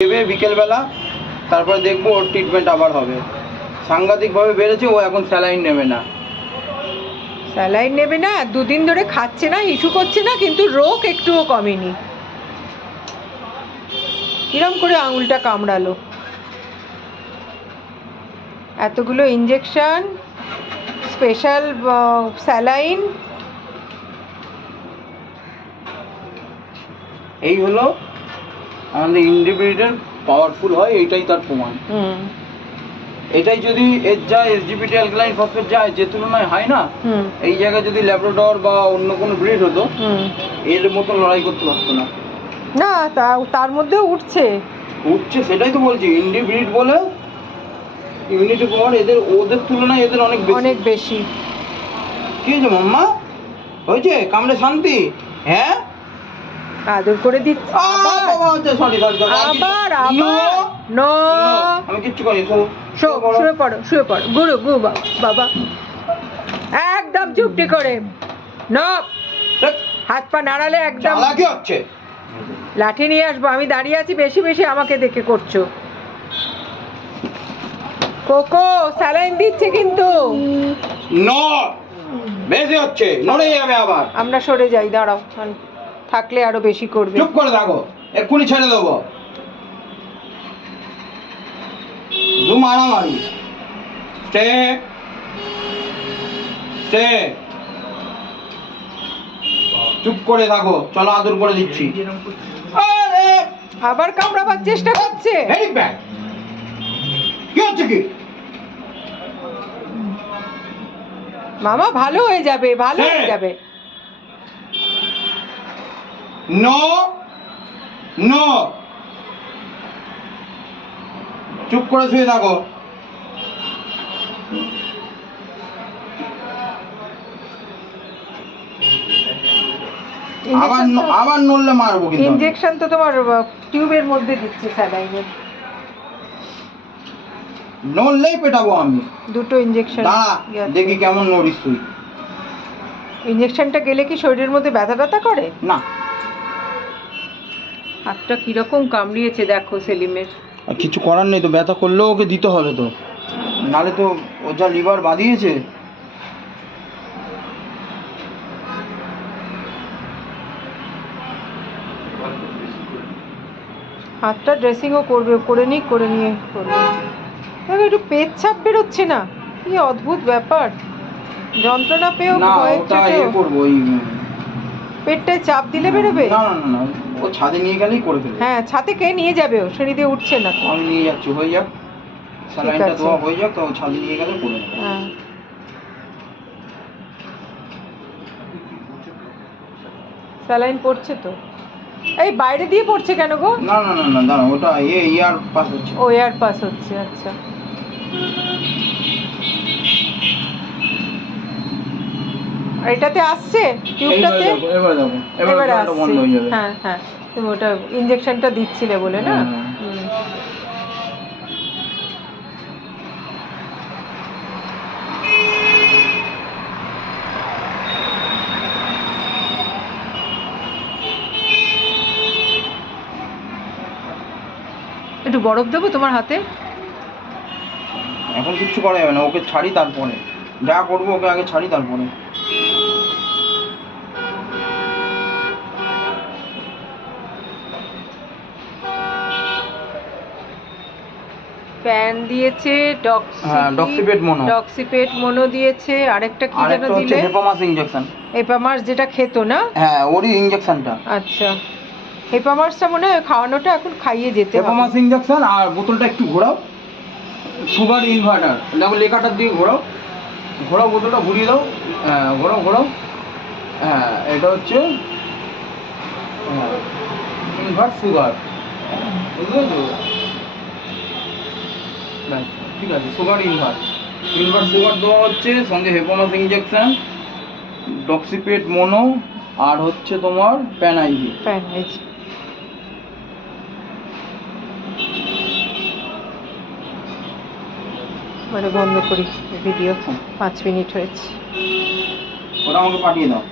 দেবে বিকেলবেলা, তারপরে দেখবো ওর ট্রিটমেন্ট আবার হবে। সাংঘাতিকভাবে বেড়েছে, ও এখন স্যালাইন নেবে না। স্যালাইন নেবে না, 2 দিন ধরে খাচ্ছে না, ইস্যু করছে না, কিন্তু রোগ একটুও কমেনি। কিরম করে আঙুলটা কামড়ালো, এতগুলো ইঞ্জেকশন, স্পেশাল স্যালাইন। এই হলো আমাদের ইন্ডিভিজুয়াল পাওয়ারফুল হয়, এইটাই তার প্রমাণ। এটাই যদি এর যা এসজিপিটি অ্যালকালাইন ফসফেট যা যে তুলনায় হয় না, এই জায়গায় যদি ল্যাব্রাডর বা অন্য কোনো ব্রিড হতো, এর মতো লড়াই করতে পারতো না। না, তার মধ্যেও উঠছে, সেটাই তো বলছি, ইন্ডি ব্রিড বলে ইমিউনিটি পাওয়ার ওদের তুলনায় এদের অনেক বেশি। কি হয়েছে মাম্মা? হয়েছে কামড়ে শান্তি? হ্যাঁ, আদর করে দিচ্ছে আবার। আমি কিচ্ছু করি। শুয়ে পড়ো গুরু বাবা, একদম চুপটি করে না, হাত পা নাড়ালে একদম। কি হচ্ছে? লাঠি নিয়ে আসবো, আমি দাঁড়িয়ে আছি, বেশি বেশি আমাকে দেখে করছো। কোকো স্যালাইন দিচ্ছে কিন্তু বেশি হচ্ছে, নড়ে যাবে আবার। আমরা সরে যাই, দাঁড়াও, থাকলে আরো বেশি করবে। চুপ করে থাকো, এক্ষুনি ছেড়ে দেবো। মারামারি, চুপ করে থাকো, চলো আদর করে দিচ্ছি। আবার কামড়াবার চেষ্টা করছে। কি হচ্ছে কি? মামা ভালো হয়ে যাবে, ভালো হয়ে যাবে। নো নো, চুপ করে শুয়ে থাকো। আবার নড়লে মারবো কিন্তু। ইনজেকশন তো তোমার টিউবের মধ্যে দিচ্ছে স্যালাইনের। নড়লেই পেটাবো আমি। 2টো ইনজেকশন। দেখি কেমন নড়িস তুই। ইনজেকশনটা গেলে কি শরীরের মধ্যে ব্যথা ব্যথা করে? না। হাতটা কিরকম কামড়িয়েছে দেখো সেলিমের। আর কিছু করার নেই তো, ব্যথা করলেও ওকে দিতে হবে তো, নালে তো ও যা লিভার বাঁধিয়েছে। হাতটা ড্রেসিংও করবে, করে নিয়ে করবে। দেখো একটু পেচ্ছাপ বেরোচ্ছে না, কি অদ্ভুত ব্যাপার। যন্ত্রণা পেয়েও পেটটায় চাপ দিলে বেরোবে। না, ও ছাদে নিয়ে গেলেই করে ফেলবে। হ্যাঁ, ছাদে কে নিয়ে যাবে? ও সিঁড়ি দিয়ে উঠছে না তো। আমি নিয়ে যাচ্ছি, হয়ে যাক, স্যালাইনটা দেওয়া হয়ে যাক, তো ছাদে নিয়ে গেলে করে নেবে। হ্যাঁ, স্যালাইন পড়ছে তো। এই বাইরে দিয়ে পড়ছে কেন গো? না দাঁড়া, ওটা ইয়ার পাস হচ্ছে। ও এয়ার পাস হচ্ছে, আচ্ছা। এটাতে আসছে টিউবটাতে? এবারে আসছে। হ্যাঁ, তুমি ওটা ইনজেকশনটা দিচ্ছিলে বলে না। একটু বরফ দেবো তোমার হাতে? এখন কিচ্ছু করা যাবে না, ওকে ছাড়ি, তারপরে যা করবো ওকে আগে ছাড়ি, তারপরে। প্যান দিয়েছে, ডক্সিপেট মোনো দিয়েছে, আরেকটা কি যেন দিলে? হেপামাস ইনজেকশন। হেপামাস যেটা খেত না? হ্যাঁ, ওরই ইনজেকশনটা। আচ্ছা, হেপামাসটা মনে হয় খাওয়ানোটা এখন খাইয়ে যেতে হবে। হেপামাস ইনজেকশন, আর বোতলটা একটু ঘোরাও, সুগার ইনভার্টার, দেখো লেখাটার দিকে ঘোরাও, বোতলটা ঘুরিয়ে দাও। হ্যাঁ, ঘোরাও। হ্যাঁ, এটা হচ্ছে ইনভার্ট সুগার, বুঝলে তো? ব্যাস, ঠিক আছে, সুগার ইনভার্ট সুগার দেওয়া হচ্ছে, সঙ্গে হেপামাস ইনজেকশন, ডক্সিপেট মোনো, আর হচ্ছে তোমার প্যানাইজি। মানে বন্ধ করি ভিডিও, 5 মিনিট হয়েছে। ওটা আমাকে পাঠিয়ে দাও।